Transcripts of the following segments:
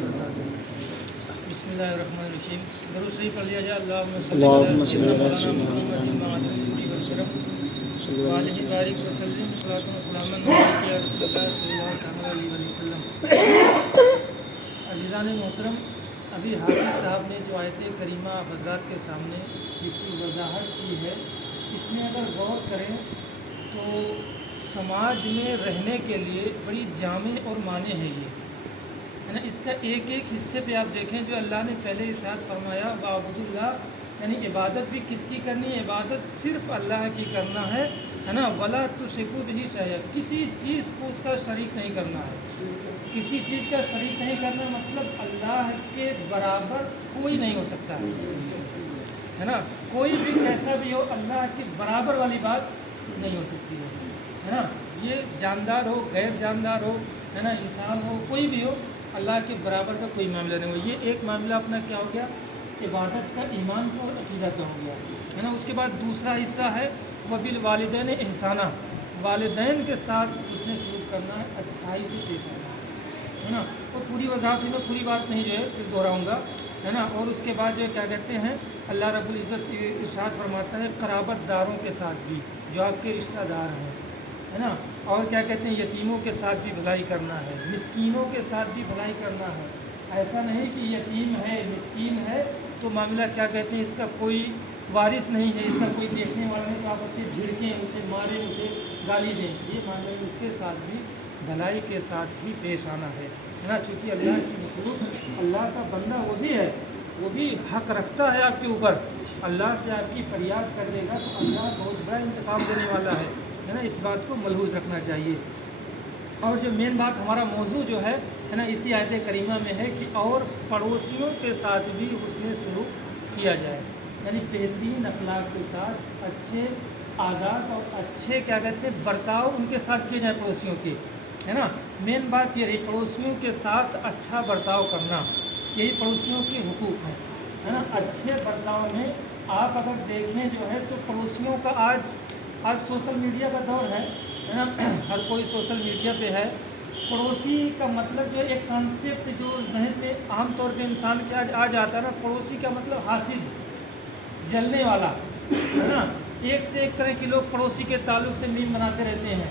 بسم اللہ الرحمن الرحیم. درود شریف پڑھ لیا جائے. اللہم اللہم صلی صلی علی علی سیدنا سیدنا محمد محمد وسلم صلی اللہ علیہ وعلیہ وسلم. بارک وسلم صلاۃ و سلام علیک یا رسول اللہ صلی اللہ علیہ وسلم. عزیزان محترم، ابھی حافظ صاحب نے جو آیت کریمہ آپ حضرات کے سامنے جس کی وضاحت کی ہے، اس میں اگر غور کریں تو سماج میں رہنے کے لیے بڑی جامع اور معنی ہے یہ، ہے نا. اس کا ایک ایک حصے پہ آپ دیکھیں جو اللہ نے پہلے ارشاد فرمایا وَاعْبُدُوا اللَّهَ، یعنی عبادت بھی کس کی کرنی ہے؟ عبادت صرف اللہ کی کرنا ہے نا. وَلَا تُشْرِكُوا بِهِ شَيْئًا، کسی چیز کو اس کا شریک نہیں کرنا ہے. کسی چیز کا شریک نہیں کرنا مطلب اللہ کے برابر کوئی نہیں ہو سکتا ہے نا. کوئی بھی کیسا بھی ہو، اللہ کے برابر والی بات نہیں ہو سکتی ہے نا. یہ جاندار ہو، غیر جاندار ہو، ہے نا، انسان ہو، کوئی بھی ہو، اللہ کے برابر کا کوئی معاملہ نہیں ہو. یہ ایک معاملہ اپنا کیا ہو گیا؟ عبادت کا، ایمان کا اور عقیدہ کا ہو گیا ہے نا. اس کے بعد دوسرا حصہ ہے وَبِالْوَالِدَيْنِ احسانہ، والدین کے ساتھ اس نے سلوک کرنا ہے، اچھائی سے پیش آنا ہے نا. اور پوری وضاحت میں پوری بات نہیں جو ہے پھر دہراؤں گا، ہے نا. اور اس کے بعد جو ہے کیا کہتے ہیں، اللہ رب العزت ارشاد فرماتا ہے قرابت داروں کے ساتھ بھی جو آپ کے رشتہ دار ہیں، ہے نا. اور کیا کہتے ہیں، یتیموں کے ساتھ بھی بھلائی کرنا ہے، مسکینوں کے ساتھ بھی بھلائی کرنا ہے. ایسا نہیں کہ یتیم ہے، مسکین ہے تو معاملہ کیا کہتے ہیں، اس کا کوئی وارث نہیں ہے، اس کا کوئی دیکھنے والا نہیں، تو آپ اسے جھڑکیں، اسے ماریں، اسے گالی دیں. یہ معاملہ اس کے ساتھ بھی بھلائی کے ساتھ ہی پیش آنا ہے نا. چونکہ اللہ کی مخلوق، اللہ کا بندہ وہ بھی ہے، وہ بھی حق رکھتا ہے آپ کے اوپر. اللہ سے آپ کی فریاد کر دے گا تو اللہ بہت بڑا انتقام دینے والا ہے نا. اس بات کو ملحوظ رکھنا چاہیے. اور جو مین بات ہمارا موضوع جو ہے نا، اسی آیت کریمہ میں ہے کہ اور پڑوسیوں کے ساتھ بھی حسن سلوک کیا جائے، یعنی بہترین اخلاق کے ساتھ اچھے عادات اور اچھے کیا کہتے ہیں برتاؤ ان کے ساتھ کیے جائیں پڑوسیوں کے، ہے نا. مین بات یہ رہی پڑوسیوں کے ساتھ اچھا برتاؤ کرنا، یہی پڑوسیوں کے حقوق ہیں، ہے نا. اچھے برتاؤ میں آپ اگر دیکھیں جو ہے تو پڑوسیوں کا آج سوشل میڈیا کا دور ہے نا. ہر کوئی سوشل میڈیا پہ ہے. پڑوسی کا مطلب جو ہے ایک کانسیپٹ جو ذہن میں عام طور پہ انسان کے آ جاتا ہے نا، پڑوسی کا مطلب حاسد، جلنے والا، ہے نا. ایک سے ایک طرح کے لوگ پڑوسی کے تعلق سے میم بناتے رہتے ہیں،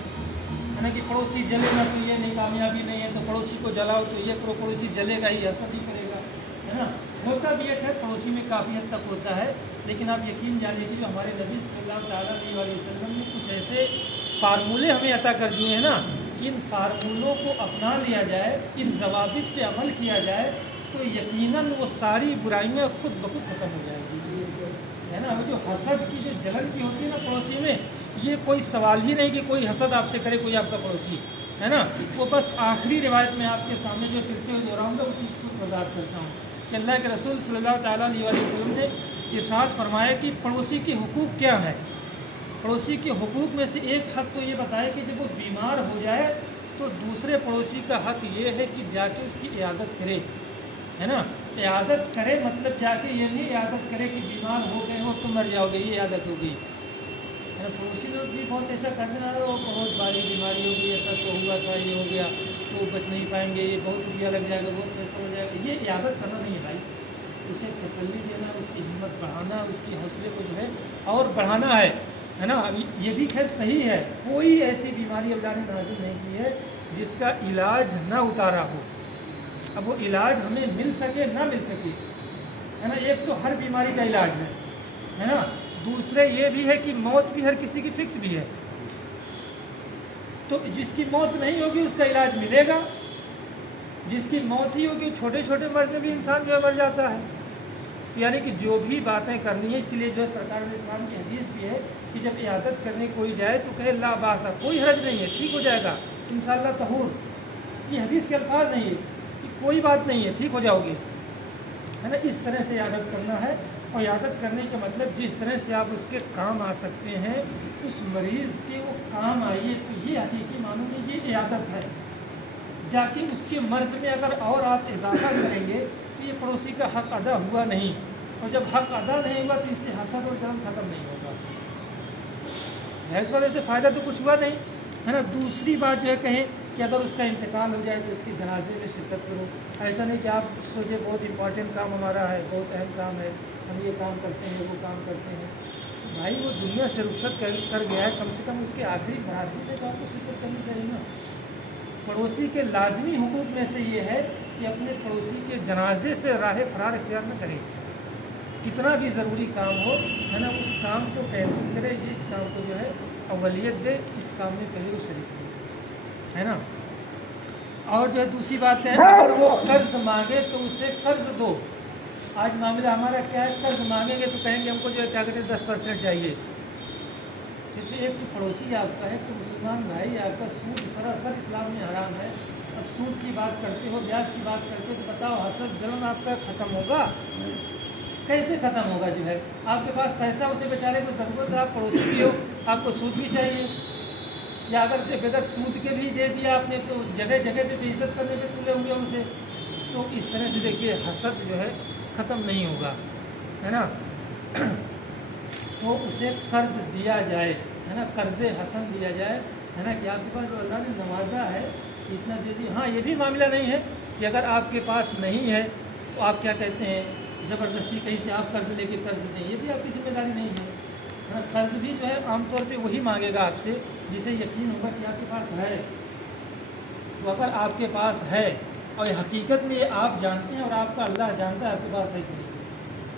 ہے نا، کہ پڑوسی جلے گا تو یہ نہیں، کامیابی نہیں ہے تو پڑوسی کو جلاؤ تو یہ کرو، پڑوسی جلے گا ہی، حسد ہی کرے گا، ہے نا. ہوتا بھی ایک ہے پڑوسی میں کافی حد تک ہوتا ہے، لیکن آپ یقین جانیے کہ جو ہمارے نبی صلی اللہ تعالیٰ علیہ وسلم نے کچھ ایسے فارمولے ہمیں عطا کر دیے ہیں نا، کہ ان فارمولوں کو اپنا لیا جائے، ان ضوابط پہ عمل کیا جائے تو یقیناً وہ ساری برائیاں خود بخود ختم ہو جائے گی، ہے نا. وہ جو حسد کی جو جلن کی ہوتی ہے نا پڑوسی میں، یہ کوئی سوال ہی نہیں کہ کوئی حسد آپ سے کرے کوئی آپ کا پڑوسی، ہے نا. وہ بس آخری روایت میں آپ کے سامنے جو پھر سے دہراؤں گا اسی کو وضاحت کرتا ہوں کہ اللہ کے رسول صلی اللہ تعالیٰ علیہ وسلم نے ارشاد فرمایا کہ پڑوسی کے حقوق کیا ہیں. پڑوسی کے حقوق میں سے ایک حق تو یہ بتایا کہ جب وہ بیمار ہو جائے تو دوسرے پڑوسی کا حق یہ ہے کہ جا کے اس کی عیادت کرے، ہے نا. عیادت کرے مطلب جا کے یہ نہیں عیادت کرے کہ بیمار ہو گئے ہو تم مر جاؤ گے، یہ عیادت ہو گئی، ہے نا. پڑوسی لوگ بھی بہت ایسا کرتے ہیں، وہ بہت باری بیماری ہو گئی، ایسا تو ہوا تھا، یہ ہو گیا تو بچ نہیں پائیں گے، یہ بہت روپیہ لگ جائے گا، بہت پیسہ ہو جائے گا. یہ عیادت کرنا نہیں ہے بھائی. اسے تسلی دینا، اس کی ہمت بڑھانا، اس کی حوصلے کو جو ہے اور بڑھانا ہے نا. یہ بھی خیر صحیح ہے، کوئی ایسی بیماری اللہ نے نازل نہیں کی ہے جس کا علاج نہ اتارا ہو. اب وہ علاج ہمیں مل سکے نہ مل سکے، ہے نا. ایک تو ہر بیماری کا علاج ہے نا. دوسرے یہ بھی ہے کہ موت بھی ہر کسی کی فکس بھی ہے، تو جس کی موت نہیں ہوگی اس کا علاج ملے گا، جس کی موت ہی ہوگی چھوٹے چھوٹے مرض میں بھی انسان جو ہے مر جاتا ہے. تو یعنی کہ جو بھی باتیں کرنی ہے، اسی لیے جو ہے سرکار علیہ السلام کی حدیث بھی ہے کہ جب عیادت کرنے کوئی جائے تو کہے لا باسا، کوئی حرج نہیں ہے، ٹھیک ہو جائے گا انشاءاللہ طہور. یہ حدیث کے الفاظ نہیں ہے کہ کوئی بات نہیں ہے، ٹھیک ہو جاؤ گے، ہے نا. اس طرح سے عیادت کرنا ہے. اور عیادت کرنے کا مطلب جس طرح سے آپ اس کے کام آ سکتے ہیں اس مریض کے وہ کام آئیے، تو یہ حقیقی معنوں میں یہ عیادت ہے. جا کے اس کے مرض میں اگر اور آپ اضافہ کریں گے تو یہ پڑوسی کا حق ادا ہوا نہیں، اور جب حق ادا نہیں ہوا تو اس سے حسد اور جلن ختم نہیں ہوگا. ظاہر والے سے فائدہ تو کچھ ہوا نہیں، ہے نا. دوسری بات جو ہے کہیں कि अगर उसका इंतकाल हो जाए तो उसकी जनाजे में शिरकत करो। ऐसा नहीं कि आप सोचे बहुत इंपॉर्टेंट काम हमारा है, बहुत अहम काम है, हम ये काम करते हैं, वो काम करते हैं। तो भाई वो दुनिया से रुखसत कर गया है, कम से कम उसके आखिरी मरासिम में तो आपको शिरकत करनी चाहिए ना। पड़ोसी के लाजमी हुकूक में से ये है कि अपने पड़ोसी के जनाजे से राह फरार इख्तियार न करें। कितना भी ज़रूरी काम हो, है ना, उस काम को कैंसिल करे, ये इस काम को जो है अवलियत दे, इस काम में पहले वो शरीक हो, है ना। और जो है दूसरी बात है, अगर वो कर्ज मांगे तो उसे कर्ज दो। आज मामला हमारा क्या है, कर्ज मांगेंगे तो कहेंगे हमको जो है क्या कहते हैं 10% चाहिए। तो एक तो पड़ोसी आपका है, तो मुसलमान भाई आपका सूद सरासर इस्लाम में हराम है। अब सूद की बात करते हो, ब्याज की बात करते हो, तो बताओ हसद जलन आपका ख़त्म होगा? कैसे ख़त्म होगा? जो है आपके पास पैसा, उसे बेचारे को ज़रूरत है, आप पड़ोसी भी हो, आपको सूद भी चाहिए। या अगर सूद के भी दे दिया आपने तो जगह जगह पे बेइज्जत करने पे तुले होंगे उनसे। तो इस तरह से देखिए हसद जो है ख़त्म नहीं होगा, है ना। तो उसे कर्ज दिया जाए, है ना, कर्ज़ हसन दिया जाए, है ना, कि आपके पास जो अल्लाह ने नवाजा है इतना दे दिया। हाँ, ये भी मामला नहीं है कि अगर आपके पास नहीं है तो आप क्या कहते हैं ज़बरदस्ती कहीं से आप कर्ज़ लेके कर्ज़ दें, ये भी आपकी जिम्मेदारी नहीं है, है ना। कर्ज़ भी जो है आमतौर पे वही मांगेगा आपसे जिसे यकीन होगा कि आपके पास है। तो अगर आपके पास है और हकीकत में ये आप जानते हैं और आपका अल्लाह जानता है आपके पास है कि नहीं,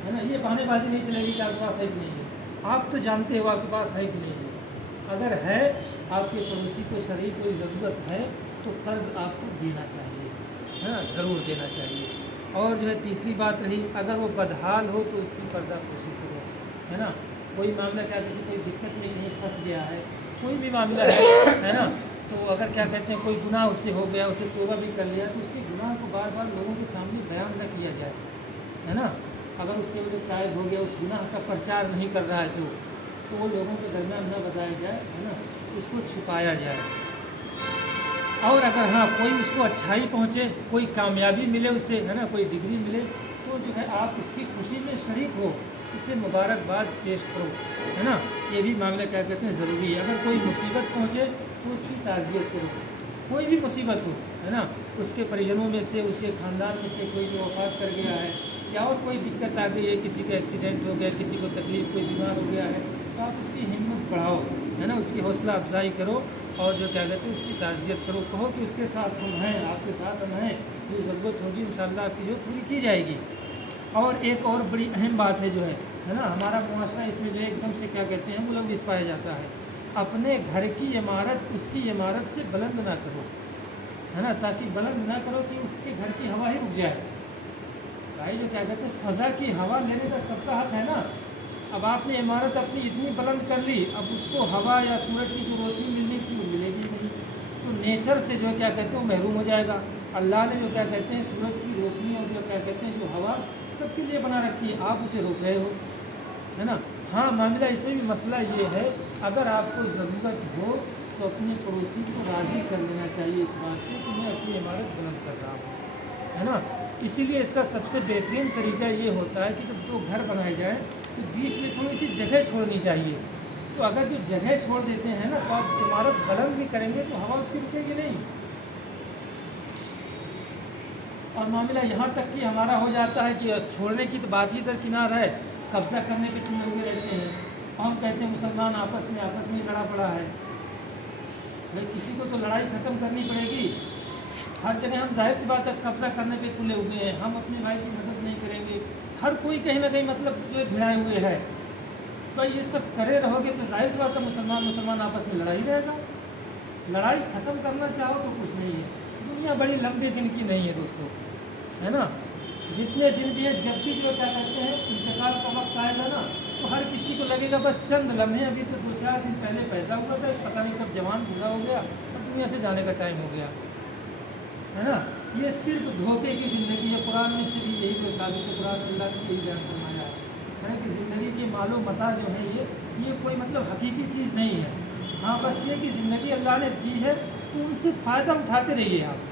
है ना, ये बहानेबाजी नहीं चलेगी कि आपके पास है कि नहीं है। आप तो जानते हो आपके पास है कि नहीं है। अगर है, आपके पड़ोसी को शरीक कोई ज़रूरत है तो कर्ज़ आपको देना चाहिए, है ना, ज़रूर देना चाहिए। और जो है तीसरी बात रही, अगर वो बदहाल हो तो उसकी पर्दापोशी करो, है ना। कोई मामला क्या कहते हैं, कोई दिक्कत में कहीं फंस गया है, कोई भी मामला है ना, तो अगर क्या कहते हैं कोई गुनाह उससे हो गया, उसे तौबा भी कर लिया, तो उसके गुनाह को बार बार लोगों के सामने बयान न किया जाए, है ना। अगर उससे वो तायब हो गया, उस गुनाह का प्रचार नहीं कर रहा है तो वो लोगों के दरमियान न बताया जाए, है ना, उसको छुपाया जाए। और अगर हाँ कोई उसको अच्छाई पहुँचे, कोई कामयाबी मिले उससे, है ना, कोई डिग्री मिले, तो जो है आप उसकी खुशी में शरीक हो, उससे मुबारकबाद पेश करो, है ना। ये भी मामला क्या कहते हैं ज़रूरी है। अगर कोई मुसीबत पहुँचे तो उसकी ताज़ियत करो, कोई भी मुसीबत हो, है ना, उसके परिजनों में से, उसके ख़ानदान में से कोई जो वफ़ात कर गया है या और कोई दिक्कत आ गई है, किसी का एक्सीडेंट हो गया, किसी को तकलीफ़, कोई बीमार हो गया है, तो आप उसकी हिम्मत बढ़ाओ, है ना, उसकी हौसला अफजाई करो और जो क्या कहते हैं उसकी ताज़ियत करो। कहो कि उसके साथ हम हैं, आपके साथ हम हैं, जो ज़रूरत होगी इंशाअल्लाह आपकी जो पूरी की जाएगी। और एक और बड़ी अहम बात है जो है ना, हमारा मुआशरा इसमें जो है एकदम से क्या कहते हैं मुलव्विस पाया जाता है। अपने घर की इमारत उसकी इमारत से बुलंद ना करो, है ना, ताकि बुलंद ना करो कि उसके घर की हवा ही रुक जाए। भाई जो क्या कहते हैं फ़ज़ा की हवा लेने का सबका हक़ है ना। अब आपने इमारत अपनी इतनी बुलंद कर ली, अब उसको हवा या सूरज की जो रोशनी मिलनी थी वो मिलेगी नहीं, तो नेचर से जो क्या कहते हैं वो महरूम हो जाएगा। अल्लाह ने जो क्या कहते हैं सूरज की रोशनी और जो क्या कहते हैं जो हवा सबके लिए बना रखी है, आप उसे रोक रहे हो, है ना। हाँ, मामला इसमें भी मसला ये है, अगर आपको ज़रूरत हो तो अपने पड़ोसी को राज़ी कर लेना चाहिए इस बात को कि मैं अपनी इमारत बुलंद कर रहा हूँ, है ना। इसीलिए इसका सबसे बेहतरीन तरीका ये होता है कि जब दो घर बनाए जाए तो बीच में थोड़ी सी जगह छोड़नी चाहिए। तो अगर जो जगह छोड़ देते हैं ना, तो आप इमारत बुलंद भी करेंगे तो हवा उसकी रुकेगी नहीं। और मामला यहाँ तक कि हमारा हो जाता है कि छोड़ने की तो बात ही दरकिनार है, कब्ज़ा करने पे तुले हुए रहते हैं। हम कहते हैं मुसलमान आपस में लड़ा पड़ा है। भाई किसी को तो लड़ाई ख़त्म करनी पड़ेगी। हर जगह हम जाहिर सी बात है कब्ज़ा करने पे तुले हुए हैं, हम अपने भाई की मदद नहीं करेंगे। हर कोई कहीं ना कहीं मतलब जो है भिड़ाए हुए है। भाई ये सब करे रहोगे तो जाहिर सी बात है मुसलमान आपस में लड़ा ही रहेगा। लड़ाई ख़त्म करना चाहो तो कुछ नहीं है। दुनिया बड़ी लंबे दिन की नहीं है दोस्तों, है ना। जितने दिन भी है, जब भी जो क्या कहते हैं इंतकाल का वक्त आएगा ना, तो हर किसी को लगेगा बस चंद लम्हे, अभी तो 2-4 दिन पहले पैदा हुआ था, पता नहीं कब जवान बूढ़ा हो गया और दुनिया से जाने का टाइम हो गया, है ना। ये सिर्फ धोखे की ज़िंदगी है। कुरान में से भी यही कोई साबित है, कुरान अल्लाह ने यही बयान फरमाया है कि ज़िंदगी के मालो मता जो है ये कोई मतलब हकीकी चीज़ नहीं है। हाँ, बस ये कि ज़िंदगी अल्लाह ने दी है तो उनसे फ़ायदा उठाते रहिए आप,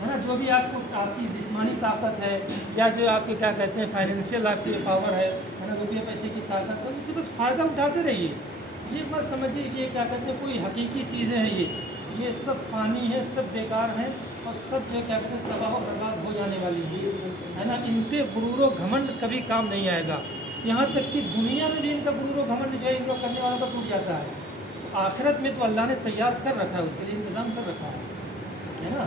है ना। जो भी आपकी जिस्मानी ताकत है या जो आपके क्या कहते हैं फाइनेंशियल आपकी पावर है ना, रुपये पैसे की ताकत है, उससे बस फ़ायदा उठाते रहिए। ये मत समझिए कि ये क्या कहते हैं कोई हकीकी चीज़ें हैं। ये सब फ़ानी है, सब बेकार हैं और सब जो क्या कहते हैं तबाह और बर्बाद हो जाने वाली है ना। इन पे गुरूर व घमंड कभी काम नहीं आएगा। यहाँ तक कि दुनिया में भी इनका गुरूर व घमंड जो है इनको करने वालों का टूट जाता है। आखिरत में तो अल्लाह ने तैयार कर रखा है, उसके लिए इंतज़ाम कर रखा है ना।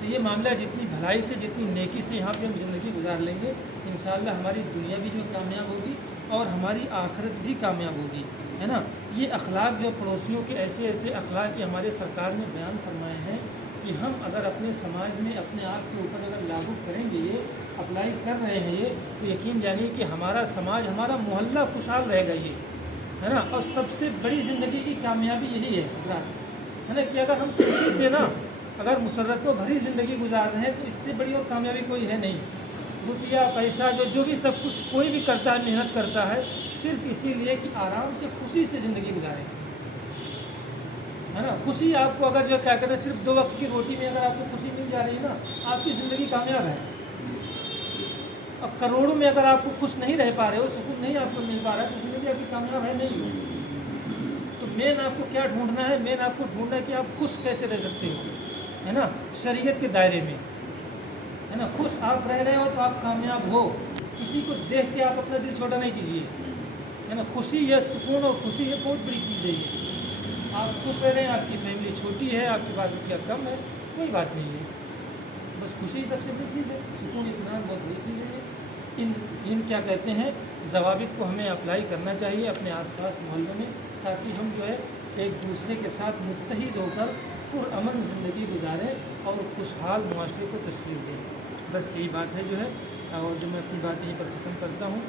तो ये मामला जितनी भलाई से, जितनी नेकी से यहाँ पे हम ज़िंदगी गुजार लेंगे, इंशाअल्लाह हमारी दुनिया भी जो कामयाब होगी और हमारी आखिरत भी कामयाब होगी, है ना। ये अखलाक जो पड़ोसियों के ऐसे ऐसे अखलाक की हमारे सरकार ने बयान फरमाए हैं कि हम अगर अपने समाज में अपने आप के ऊपर अगर लागू करेंगे, ये अप्लाई कर रहे हैं ये, तो यकीन जानिए कि हमारा समाज, हमारा मोहल्ला खुशहाल रहेगा ये, है ना। और सबसे बड़ी ज़िंदगी की कामयाबी यही है हज़रात, है ना, कि अगर हम खुशी से ना अगर मुसर्रतों भरी ज़िंदगी गुजार रहे हैं तो इससे बड़ी और कामयाबी कोई है नहीं। रुपया पैसा जो भी सब कुछ कोई भी करता है, मेहनत करता है सिर्फ इसीलिए कि आराम से खुशी से ज़िंदगी गुजारें, है ना। खुशी आपको अगर जो क्या कहते हैं सिर्फ 2 वक्त की रोटी में अगर आपको खुशी मिल जा रही है ना, आपकी ज़िंदगी कामयाब है। अब करोड़ों में अगर आपको खुश नहीं रह पा रहे हो, सुकून नहीं आपको मिल पा रहा है, तो ज़िंदगी आपकी कामयाब है नहीं। तो मेन आपको क्या ढूंढना है, मेन आपको ढूंढना है कि आप खुश कैसे रह सकते हो, है ना, शरीयत के दायरे में, है ना। खुश आप रह रहे हो तो आप कामयाब हो। किसी को देख के आप अपना दिल छोटा नहीं कीजिए, है ना। खुशी है, सुकून और खुशी है, बहुत बड़ी चीज़ है ये। आप खुश रह रहे हैं, आपकी फैमिली छोटी है, आपके पास रुपया कम है, कोई बात नहीं है, बस खुशी सबसे बड़ी चीज़ है। सुकून इत्मीनान बहुत बड़ी चीज़ है। इन क्या कहते हैं ज़वाबित को हमें अप्लाई करना चाहिए अपने आसपास मोहल्लों में, ताकि हम जो है एक दूसरे के साथ मुत्तहिद होकर पुरअमन ज़िंदगी गुजारें और खुशहाल मुआशरे को तशकील दें। बस यही बात है जो है, और जो मैं अपनी बात यहीं पर ख़त्म करता हूँ।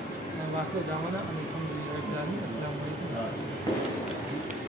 वाखिर दावाना अनिल हम्दुलिल्लाहि रब्बिल आलमीन। अस्सलामु अलैकुम।